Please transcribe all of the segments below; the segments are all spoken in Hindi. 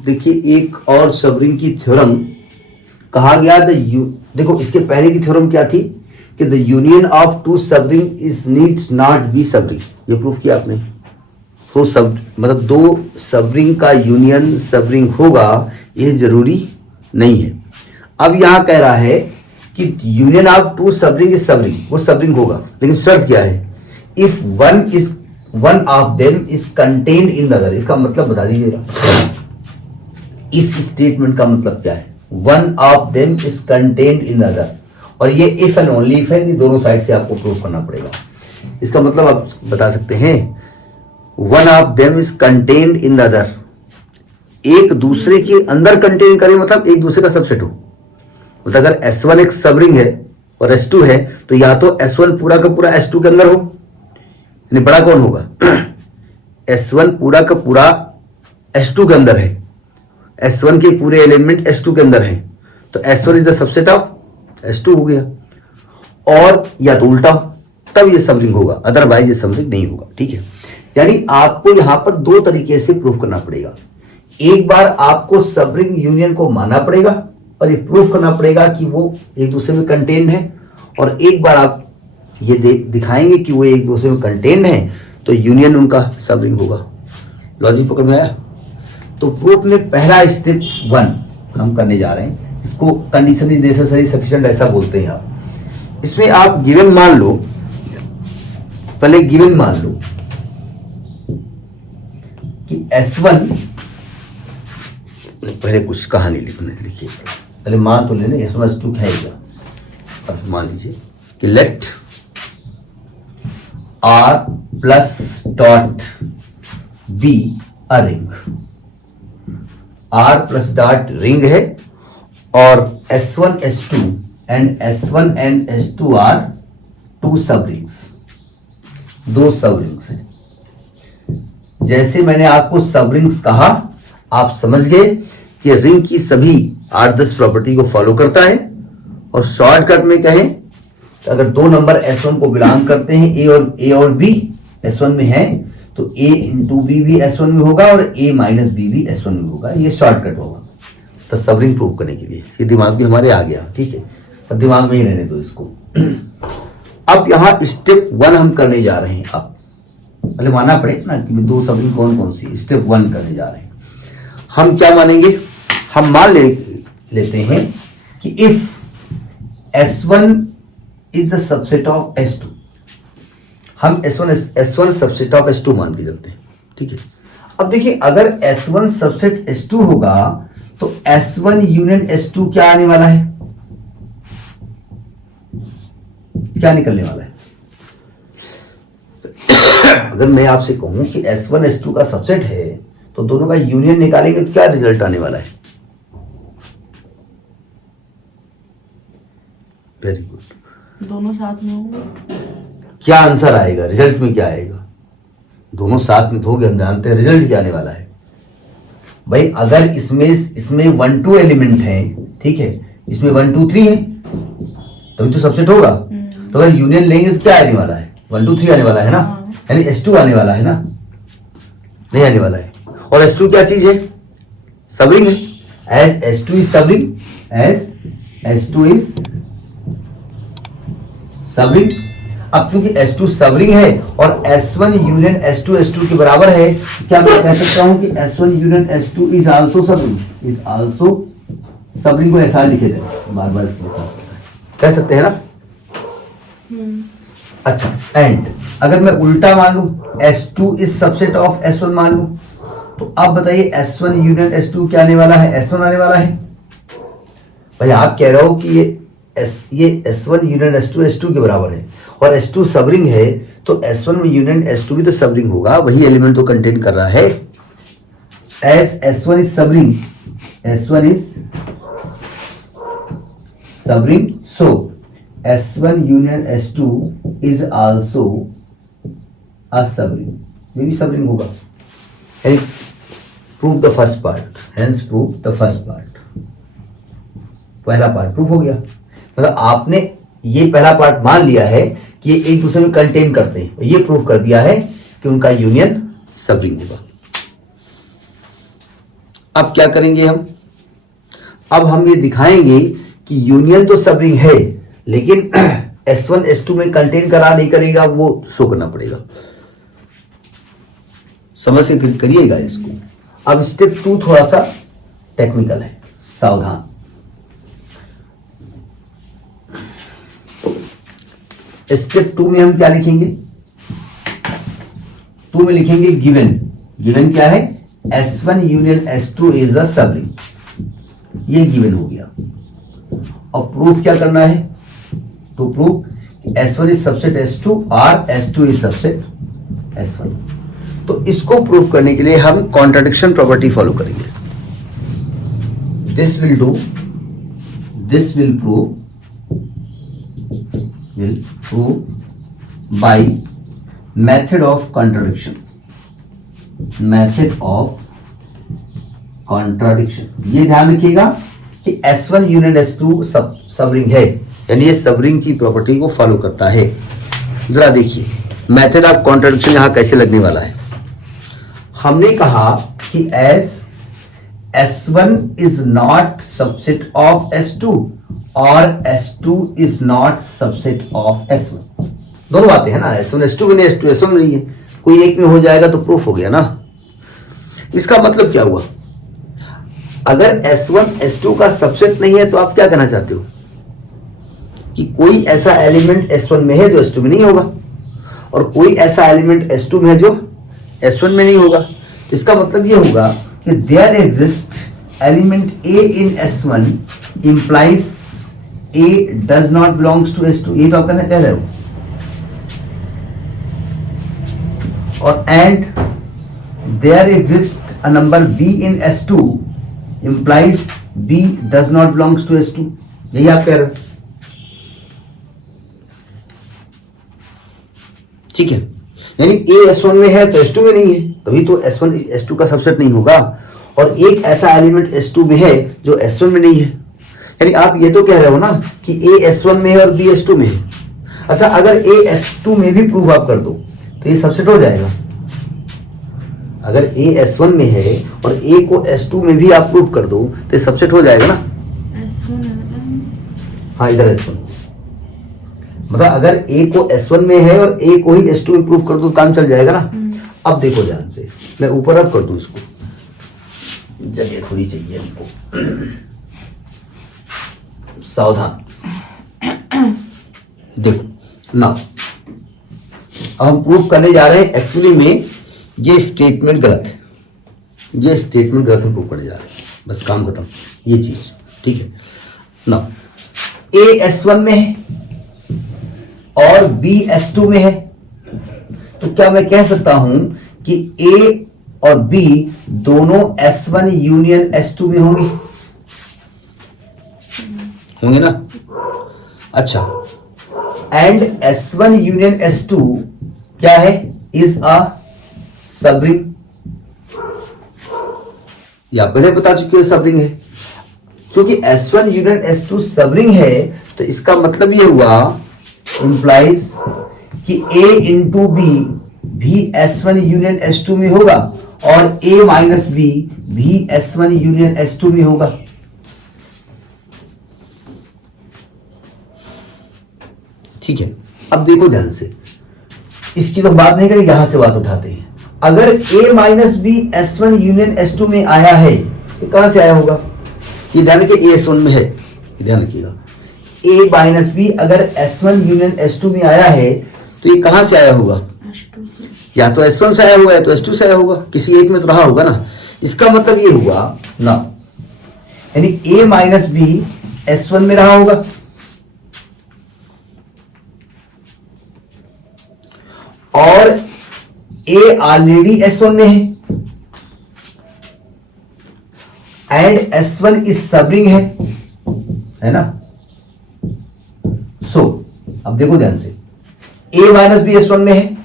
देखिए एक और सबरिंग की थ्योरम कहा गया देखो इसके पहले की थ्योरम क्या थी कि the union of two subring is needs not be subring, ये प्रूफ किया आपने। तो सब मतलब दो सबरिंग का यूनियन सबरिंग होगा ये जरूरी नहीं है। अब यहां कह रहा है कि union of two subring is subring, वो सबरिंग होगा, लेकिन शर्त क्या है? If one of them is contained in the other. इसका मतलब बता दीजिएगा, इस स्टेटमेंट का मतलब क्या है? One of them is contained in the other, और ये इफ एंड ओनली इफ है, दोनों साइड से आपको प्रूव करना पड़ेगा। इसका मतलब आप बता सकते हैं one of them is contained in the other, एक दूसरे के अंदर कंटेन करे, मतलब एक दूसरे का सबसेट हो। मतलब अगर S1 एक सबरिंग है और S2 है तो या तो S1 पूरा का पूरा S2 के अंदर हो, यानी बड़ा कौन होगा? S1 पूरा का पूरा S2 के अंदर है, S1 के पूरे एलिमेंट S2 के अंदर है, तो S1 is the subset of S2 हो गया। और या तो उल्टा तब ये सबरिंग होगा, अदरवाइज ये सबरिंग नहीं होगा। ठीक है, यानी आपको यहां पर दो तरीके से प्रूफ करना पड़ेगा। एक बार आपको सबरिंग यूनियन को मानना पड़ेगा और ये प्रूफ करना पड़ेगा कि वो एक दूसरे में कंटेन्ड है, और एक बार आप ये दिखाएंगे कि वो एक दूसरे में कंटेन्ड है तो यूनियन उनका सबरिंग होगा। लॉजिक पकड़ में आया? तो प्रूफ में पहला स्टेप 1 हम करने जा रहे हैं, इसको कंडीशन इज नेसेसरी सफिशिएंट ऐसा बोलते हैं आप। इसमें आप गिवन मान लो, पहले गिवन मान लो कि S1, पहले कुछ कहानी लिखिए, पहले मान तो लेने S1 S2 है क्या। अब मान लीजिए कि let R plus dot be a ring, R plus dot ring है और S1 S2 and S1 and S2 are two sub rings, दो सब रिंग्स हैं। जैसे मैंने आपको सब रिंग्स कहा आप समझ गए कि रिंग की सभी 8-10 प्रॉपर्टी को फॉलो करता है, और शॉर्टकट में कहें तो अगर दो नंबर S1 को बिलोंग करते हैं, A और B S1 में है, तो A इंटू बी भी S1 में होगा और A माइनस बी भी S1 में होगा। ये शॉर्टकट होगा तो सब रिंग प्रूव करने के लिए। ये दिमाग भी हमारे आ गया, ठीक है, अब दिमाग में ही रहने दो इसको। अब यहां स्टेप 1 हम करने जा रहे हैं। अब पहले मानना पड़ेगा ना कि दो सब रिंग कौन कौन सी। स्टेप 1 करने जा रहे हैं। हम क्या मानेंगे? हम मान लेते हैं कि if S1 is the subset of S2, हम S1 सबसेट ऑफ S2 मान के चलते हैं, ठीक है। अब देखिए अगर S1 सबसेट S2 होगा तो S1 यूनियन S2 क्या आने वाला है? क्या निकलने वाला है? अगर मैं आपसे कहूं कि S1 S2 का सबसेट है तो दोनों का यूनियन निकालेंगे तो क्या रिजल्ट आने वाला है? वेरी गुड, दोनों साथ में होंगे। क्या आंसर आएगा? रिजल्ट में क्या आएगा? दोनों साथ में होंगे, हम जानते हैं रिजल्ट क्या आने वाला है भाई। अगर इसमें 1 2 एलिमेंट है, ठीक है, इसमें 1 2 3 है तभी तो सबसेट होगा। तो अगर यूनियन लेंगे तो क्या आने वाला है? 1 2 3 आने वाला है ना, यानी S2 आने वाला है ना, नहीं आने वाला है। और S2 क्या चीज है? सबरिंग है। As S2 is subring, as S2 is subring. अब क्योंकि S2 सबरिंग है और S1 यूनियन S2 के बराबर है, क्या मैं कह सकता हूं कि S1 union S2 is also subring, is also subring को ऐसा लिखे थे, बार बार कह सकते हैं ना। अच्छा, एंड अगर मैं उल्टा मान लूं S2 is subset of S1 मान लूं, तो आप बताइए S1 यूनियन S2 क्या आने वाला है? S1 आने वाला है भाई। आप कह रहे हो कि ये S1 यूनियन S2 के बराबर है और S2 सबरिंग है, तो S1 यूनियन S2 भी तो सबरिंग होगा, वही एलिमेंट तो कंटेन कर रहा है। As S1 is subring, S1 is subring, so S1 union S2 is also a subring, ये भी सबरिंग होगा। Prove the first part, hence prove the first part. पहला पार्ट प्रूव हो गया, मतलब आपने ये पहला पार्ट मान लिया है कि ये एक दूसरे में कंटेन करते हैं, ये प्रूव कर दिया है कि उनका यूनियन सबरिंग होगा। अब क्या करेंगे हम, अब हम ये दिखाएंगे कि यूनियन तो सब रिंग है, लेकिन S1 S2 में कंटेन करा नहीं करेगा, वो शो करना पड़ेगा। समझ के करिएगा इसको। अब स्टेप 2 थोड़ा सा टेक्निकल है, सावधान। स्टेप 2 में हम क्या लिखेंगे, 2 में लिखेंगे गिवन। गिवन क्या है, S1 union S2 is a सब रिंग, ये गिवन हो गया। और प्रूफ क्या करना है, to prove S1 is subset S2 और S2 इज सबसेट S1। तो इसको प्रूव करने के लिए हम कॉन्ट्राडिक्शन प्रॉपर्टी फॉलो करेंगे। This will do, this will prove by method of contradiction, method of contradiction। ये ध्यान रखिएगा कि S1 यूनियन S2 सब रिंग है, यानी ये सब रिंग की प्रॉपर्टी को फॉलो करता है। जरा देखिए मेथड ऑफ कॉन्ट्राडिक्शन यहां कैसे लगने वाला है। हमने कहा कि as S1 is not subset of S2 और S2 is not subset of S1। दोनों बातें हैं ना, S1 S2 में नहीं, S2 S1 में नहीं है, कोई एक में हो जाएगा तो प्रूफ हो गया ना। इसका मतलब क्या हुआ, अगर S1 S2 का सबसेट नहीं है तो आप क्या कहना चाहते हो कि कोई ऐसा एलिमेंट S1 में है जो S2 में नहीं होगा, और कोई ऐसा एलिमेंट S2 में है जो S1 में नहीं होगा। इसका मतलब यह होगा कि there exist element A in S1 implies A does not belongs to S2, ये तो आप कहना कह रहे हो। और and there exists a number B in S2 implies B does not belongs to S2, यही आप कह रहे हो। ठीक है, यानी A S1 में है तो S2 में नहीं है, तभी तो S1 S2 का सबसेट नहीं होगा। और एक ऐसा एलिमेंट S2 में है जो S1 में नहीं है, यानी आप ये तो कह रहे हो ना कि A S1 में है और B S2 में है। अच्छा, अगर A S2 में भी प्रूव आप कर दो तो ये सबसेट हो जाएगा। अगर A S1 में है और A को S2 में भी आप प्रूव कर दो तो ये सबसेट हो जाएगा ना। हाँ, इधर S1, मतलब अगर A को S1 में है और A को ही S2 में प्रूव कर दो काम चल जाएगा ना। अब देखो ध्यान से, मैं ऊपर अब कर दूं, इसको जगह थोड़ी चाहिए हमको, सावधान। देखो ना, अब हम प्रूव करने जा रहे हैं, एक्चुअली में ये स्टेटमेंट गलत है, ये स्टेटमेंट गलत हम प्रूव करने जा रहे हैं, बस काम खत्म, ये चीज ठीक है ना। A S1 में है और B S2 में है, तो क्या मैं कह सकता हूं कि A और B दोनों S1 यूनियन S2 में होंगे, होंगे ना। अच्छा, एंड S1 यूनियन S2 क्या है, इज अ सब रिंग, या पहले बता चुके हो सब रिंग है। क्योंकि S1 यूनियन S2 सब रिंग है तो इसका मतलब ये हुआ, इंप्लाइज कि A इंटू B भी S1 यूनियन S2 में होगा और A माइनस B भी S1 यूनियन S2 में होगा। ठीक है, अब देखो ध्यान से, इसकी तो बात नहीं करें, यहां से बात उठाते हैं। अगर A minus B S1 union S2 में आया है, ये कहां से आया होगा, ये ध्यान रखिए A S1 में है, ये ध्यान रखिएगा। A माइनस B अगर S1 यूनियन S2 में आया है तो ये कहां से आया होगा, या तो S1 से आया हुआ है तो S2 से आया होगा, किसी एक में तो रहा होगा ना। इसका मतलब ये हुआ ना, यानी A माइनस B S1 में रहा होगा और A ऑलरेडी S1 में है एंड S1 इस सब रिंग है ना। सो अब देखो ध्यान से, A माइनस B S1 में है,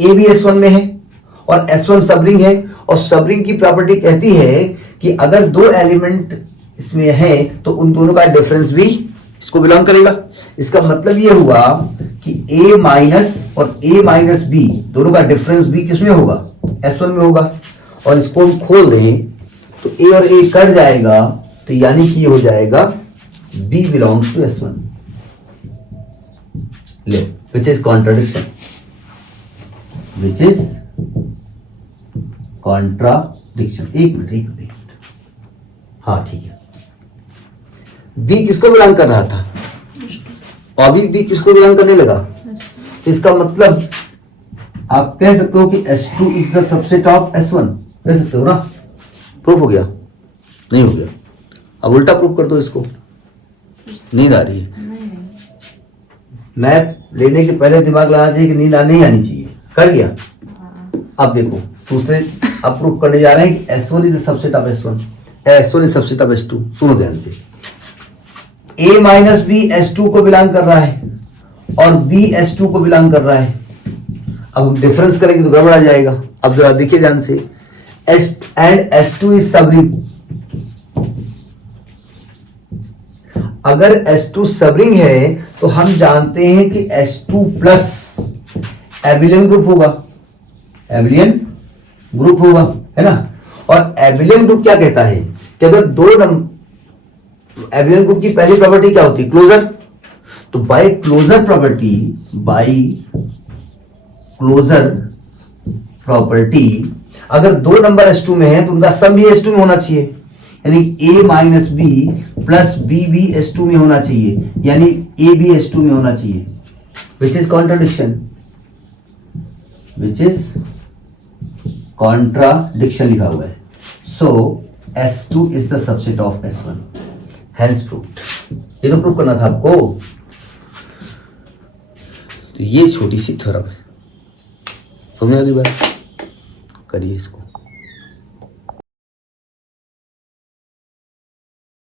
A भी S1 में है और S1 सब रिंग है, और सब रिंग की प्रॉपर्टी कहती है कि अगर दो एलिमेंट इसमें है तो उन दोनों का डिफरेंस भी इसको बिलोंग करेगा। इसका मतलब ये हुआ कि A माइनस और A माइनस B दोनों का डिफरेंस भी किसमें होगा, S1 में होगा। और इसको हम खोल दें तो ए और ए कट जाएगा, तो यानी कि ये हो जाएगा B बिलोंग्स टू S1। ले, which is contradiction, which is contradiction. एक मिनट, हाँ ठीक है। B किसको बिलोंग कर रहा था, और अभी B किसको बिलोंग करने लगा। इसका मतलब आप कह सकते हो कि S2 is the subset of S1, कह सकते हो ना। प्रूफ हो गया, नहीं हो गया? अब उल्टा प्रूफ कर दो इसको। नींद आ रही है, मैथ लेने के पहले दिमाग लगाना चाहिए कि नींद नहीं आनी चाहिए। कर लिया? अब देखो दूसरे, अब प्रूफ करने जा रहे हैं कि S1 is the subset of S1, S1 is subset of S2। सुनो ध्यान से, A माइनस बी S2 को बिलोंग कर रहा है और B S2 को बिलोंग कर रहा है। अब हम डिफरेंस करेंगे तो गड़बड़ा जाएगा। अब जरा देखिए ध्यान से, S and S2 is subring. अगर S2 सबरिंग है तो हम जानते हैं कि S2 प्लस एबिलियन ग्रुप होगा, एबिलियन ग्रुप होगा, है ना। और एबिलियन ग्रुप क्या कहता है कि अगर दो एबिलियन ग्रुप की पहली प्रॉपर्टी क्या होती है, क्लोजर। तो बाय क्लोजर प्रॉपर्टी अगर दो नंबर S2 में है तो उनका सम भी S2 में होना चाहिए, यानी A minus B plus B भी S2 में होना चाहिए, यानी A भी S2 में होना चाहिए, विच is contradiction, which is contradiction लिखा हुआ है। सो S2 is the subset of S1, hence proved. ये तो प्रूव करना था आपको। तो ये छोटी सी थ्योरम है, समझ आ गई बात, करिए इसको।